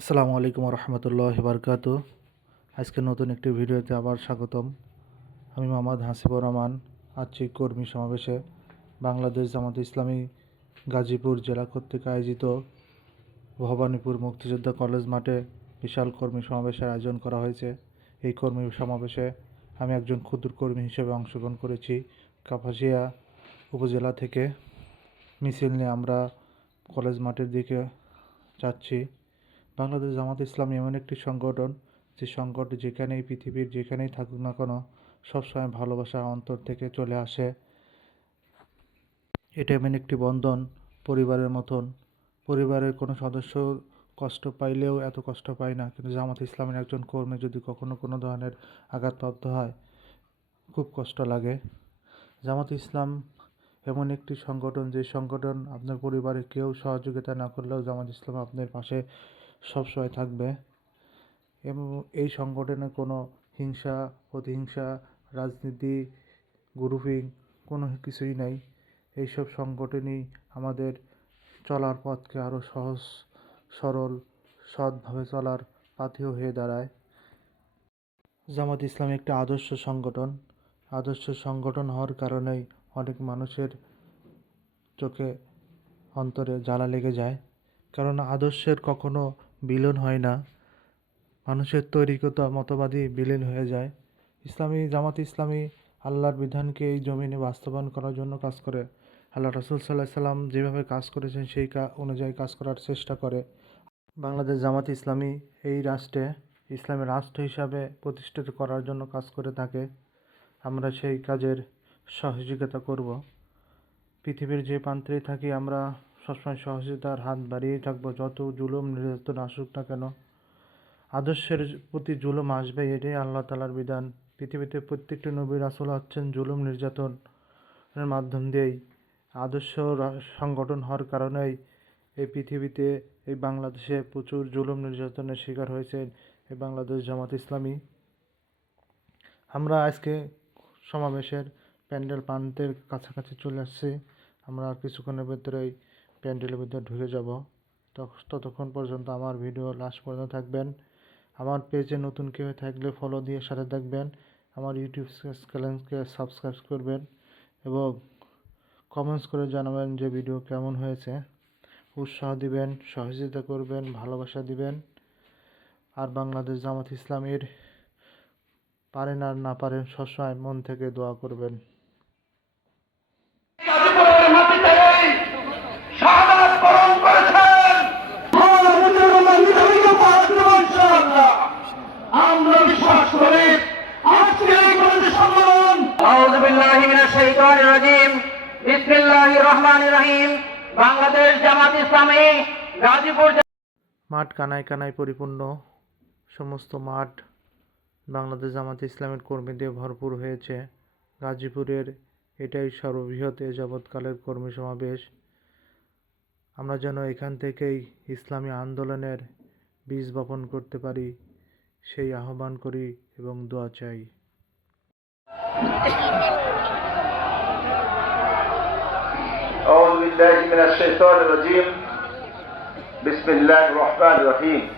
আসসালামু আলাইকুম রহমতুল্লাহ বারকাত আজকে নতুন একটি ভিডিওতে আবার স্বাগতম। আমি মোহাম্মদ হাসিবুর রহমান আছি কর্মী সমাবেশে বাংলাদেশ জামাত ইসলামী গাজীপুর জেলা কর্তৃক আয়োজিত ভবানীপুর মুক্তিযোদ্ধা কলেজ মাঠে বিশাল কর্মী সমাবেশের আয়োজন করা হয়েছে। এই কর্মী সমাবেশে আমি একজন ক্ষুদ্র কর্মী হিসেবে অংশগ্রহণ করেছি কাপাসিয়া উপজেলা থেকে। মিছিল নিয়ে আমরা কলেজ মাঠের দিকে যাচ্ছি। বাংলাদেশ জামাত ইসলাম এমন একটি সংগঠন, যে সংগঠন যেখানেই পৃথিবীর যেখানেই থাকুক না কেন, সবসময় ভালোবাসা অন্তর থেকে চলে আসে। এটা এমন একটি বন্ধন পরিবারের মতন। পরিবারের কোনো সদস্য কষ্ট পাইলেও এত কষ্ট পায় না, কিন্তু জামাত ইসলামের একজন কর্মী যদি কখনো কোনো ধরনের আঘাতপ্রাপ্ত হয়, খুব কষ্ট লাগে। জামাত ইসলাম এমন একটি সংগঠন, যে সংগঠন আপনার পরিবারে কেউ সহযোগিতা না করলেও জামাত ইসলাম আপনার পাশে সবসময় থাকবে। এবং এই সংগঠনে কোনো হিংসা, প্রতিহিংসা, রাজনীতি গ্রুপিং কোনো কিছুই নাই। এইসব সংগঠনই আমাদের চলার পথকে আরও সহজ, সরল, সৎভাবে চলার পাথেয় হয়ে দাঁড়ায়। জামাত ইসলাম একটি আদর্শ সংগঠন। আদর্শ সংগঠন হওয়ার কারণেই অনেক মানুষের চোখে অন্তরে জ্বালা লেগে যায়। কারণ আদর্শের কখনো বিলীন হয় না। মানুষের তৈরিগত মতবাদই বিলীন হয়ে যায়। ইসলামী জামাত ইসলামী আল্লাহর বিধানকে এই জমিনে বাস্তবায়ন করার জন্য কাজ করে। আল্লাহ রসুল সাল্লাহ সাল্লাম যেভাবে কাজ করেছেন, সেই অনুযায়ী কাজ করার চেষ্টা করে। বাংলাদেশ জামাত ইসলামী এই রাষ্ট্রে ইসলামী রাষ্ট্র হিসাবে প্রতিষ্ঠিত করার জন্য কাজ করে থাকে। আমরা সেই কাজের সহযোগিতা করব। পৃথিবীর যে প্রান্তেই থাকি, আমরা সবসময় সহযোগিতার হাত বাড়িয়ে থাকব। যত জুলুম নির্যাতন আসুক না কেন, আদর্শের প্রতি জুলুম আসবে এটাই আল্লাহ তালার বিধান। পৃথিবীতে প্রত্যেকটি নবী আসল হচ্ছেন জুলুম নির্যাতনের মাধ্যম দিয়েই। আদর্শ সংগঠন হওয়ার কারণেই এই পৃথিবীতে, এই বাংলাদেশে প্রচুর জুলুম নির্যাতনের শিকার হয়েছে এই বাংলাদেশ জামাত ইসলামী। আমরা আজকে সমাবেশের প্যান্ডেল প্রান্তের কাছাকাছি চলে আসছি। আমরা কিছুক্ষণের ভেতরেই প্যান্ডেলের ভিতরে ঢুকে যাব। ততক্ষণ পর্যন্ত আমার ভিডিও লাস্ট পর্যন্ত থাকবেন। আমার পেজে নতুন কেউ থাকলে ফলো দিয়ে সাথে থাকবেন। আমার ইউটিউব চ্যানেলকে সাবস্ক্রাইব করবেন এবং কমেন্টস করে জানাবেন যে ভিডিও কেমন হয়েছে। উৎসাহ দিবেন, সহযোগিতা করবেন, ভালোবাসা দিবেন। আর বাংলাদেশ জামাত ইসলামের পারেন আর না পারেন সবসময় মন থেকে দোয়া করবেন। মাঠ কানায় কানায় পরিপূর্ণ। সমস্ত মাঠ বাংলাদেশ জামাত ইসলামের কর্মী দিয়ে ভরপুর হয়েছে। গাজীপুরের এটাই সর্ববৃহৎ এ যাবৎকালের কর্মী সমাবেশ। আমরা যেন এখান থেকেই ইসলামী আন্দোলনের বীজ বপন করতে পারি, সেই আহ্বান করি এবং দোয়া চাই। بالله من الشيطان الرجيم بسم الله الرحمن الرحيم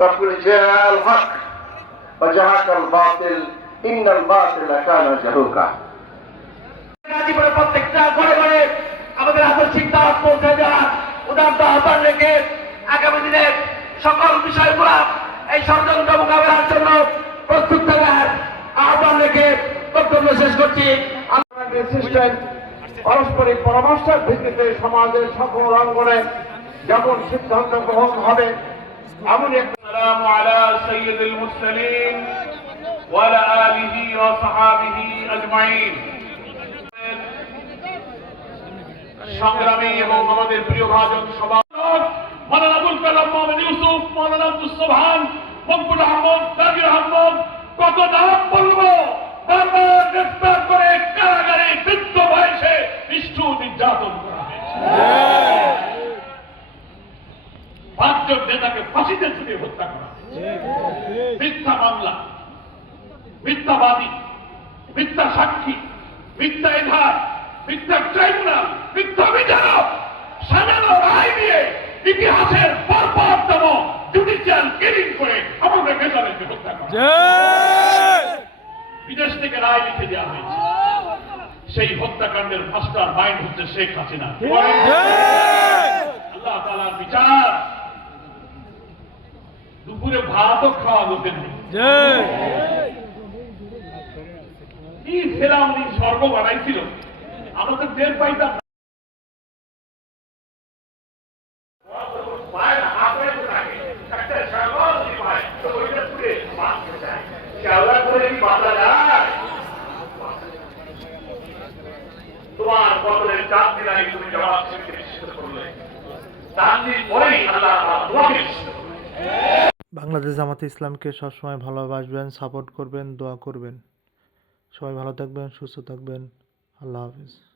وقل جاء الحق وجهك الباطل إن الباطل كان زهوقا গাজীপুরের প্রত্যেকটা ঘরে ঘরে আমাদের আদর্শিক দাওয়াত পৌঁছে দেওয়ার উদার্ত আহ্বান রেখে আগামী দিনের সকল বিষয়গুলো এই ষড়যন্ত্র মোকাবেলার জন্য প্রস্তুত থাকার আহ্বান রেখে বক্তব্য শেষ করছি সিস্টেম পারস্পরিক পরামর্শের ভিত্তিতে সমাজের সকল অঙ্গনে যেমন সিদ্ধান্ত গ্রহণ হবে এমন সংগ্রামী এবং আমাদের প্রিয় ভাজন সভা মৌলানা আবুল কালাম ইউসুফ মৌলানা আব্দুল সোহান মকবুল আহমদ তাজির আহমদ, কত নাম বলব? বারবার গ্রেফতার করে মামলা মিথ্যাবাদী মিথ্যা সাক্ষী মিথ্যা এধার মিথ্যা ট্রাইব্যুনাল মিথ্যা বিচারক সাজানো রায় দিয়ে ইতিহাসের পরপরতম জুডিশিয়াল কেলিং করে আমাদের মেধাদেরকে হত্যা করা। বিদেশ থেকে রায় লিখে দেওয়া হয়েছে। সেই হত্যাকাণ্ডের মাস্টার মাইন্ড হচ্ছে শেখ হাসিনা। আল্লাহ তালার বিচার। দুপুরে ভাতও খাওয়া লোকের নেই। তোমার বদলের চার দিন তুমি জবাব করলে। চার দিন পরেই আল্লাহ তোমাকে নিশ্চিত করবে বাংলাদেশ জামাতে ইসলামকে সবসময় ভালোবাসবেন সাপোর্ট করবেন, দোয়া করবেন। সবাই ভালো থাকবেন, সুস্থ থাকবেন। আল্লাহ হাফিজ।